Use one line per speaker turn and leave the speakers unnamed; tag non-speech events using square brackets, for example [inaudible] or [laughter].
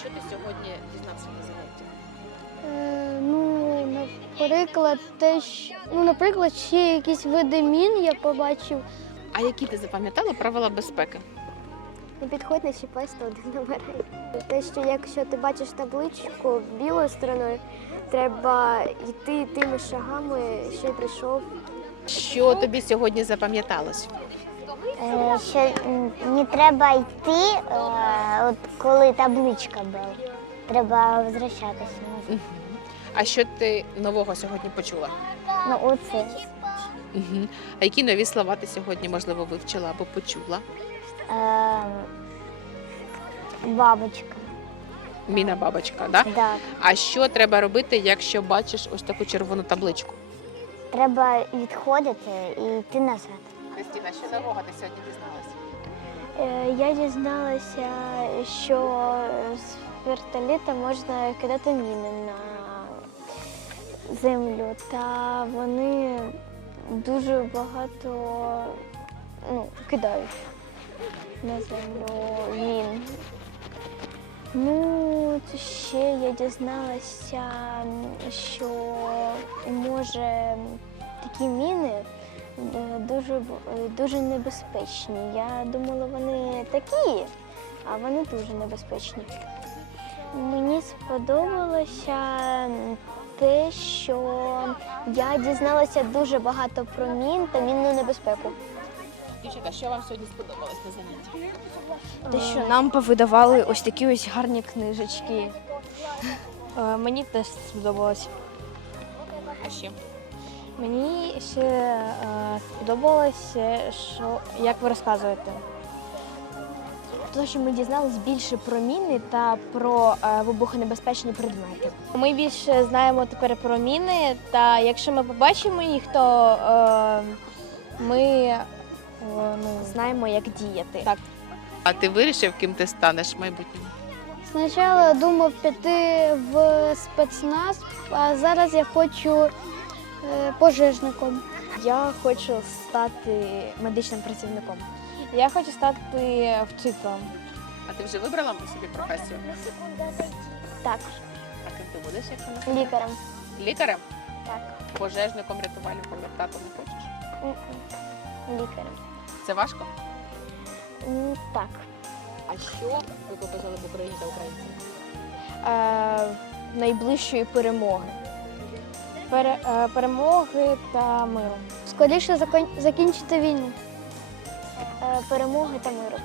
Що ти сьогодні дізнався на занятті?
Е, ну, наприклад, те, що, ну, наприклад, ще якісь види мін я побачив.
А які ти запам'ятала правила безпеки?
Не підходь не чіпайся один [laughs] номер. Те, що якщо ти бачиш табличку білою стороною, треба йти тими шагами, що й прийшов.
Що тобі сьогодні запам'яталось?
Е, Що не треба йти, е, от коли табличка була. Треба возвращатися назад.
А що ти нового сьогодні почула?
Ну, оце.
Угу. А які нові слова ти сьогодні, можливо, вивчила або почула?
Е, бабочка.
Міна бабочка, да?
Так.
А що треба робити, якщо бачиш ось таку червону табличку?
Треба відходити і йти назад.
Кристина, що нового ти сьогодні дізналася?
Е, Я дізналася, що з вертоліта можна кидати міни на землю, та вони дуже багато ну, кидають на землю мін. Ну, ще я дізналася, що може такі міни дуже, е, дуже небезпечні. Я думала, вони такі, а вони дуже небезпечні. Мені сподобалося те, що я дізналася дуже багато про мін та мінну небезпеку.
Дівчата, що вам сьогодні сподобалось на занятті?
Те, що нам повидавали ось такі ось гарні книжечки. Е, Мені теж сподобалось.
А ще?
Мені ще е, сподобалось, е, що як ви розказуєте. Те, що ми дізналися більше про міни та про е, вибухонебезпечні предмети. Ми більше знаємо тепер про міни, та якщо ми побачимо їх, то е, ми е, ну, знаємо, як діяти. Так.
А ти вирішив, ким ти станеш в майбутньому?
Спочатку думав піти в спецназ, а зараз я хочу пожежником.
Я хочу стати медичним працівником. Я хочу стати вчителем.
А ти вже вибрала собі професію?
Так,
А ким ти будеш, якщо не
лікарем.
лікарем?
Так.
Пожежником, рятувальником, вертату не хочеш?
Лікарем.
Це важко?
М, Так.
А що ви побажали б Україні та українцям?
Е, найближчої перемоги. Е, перемоги та миру.
Скоріше закінчити війну. Е, Перемоги та миру.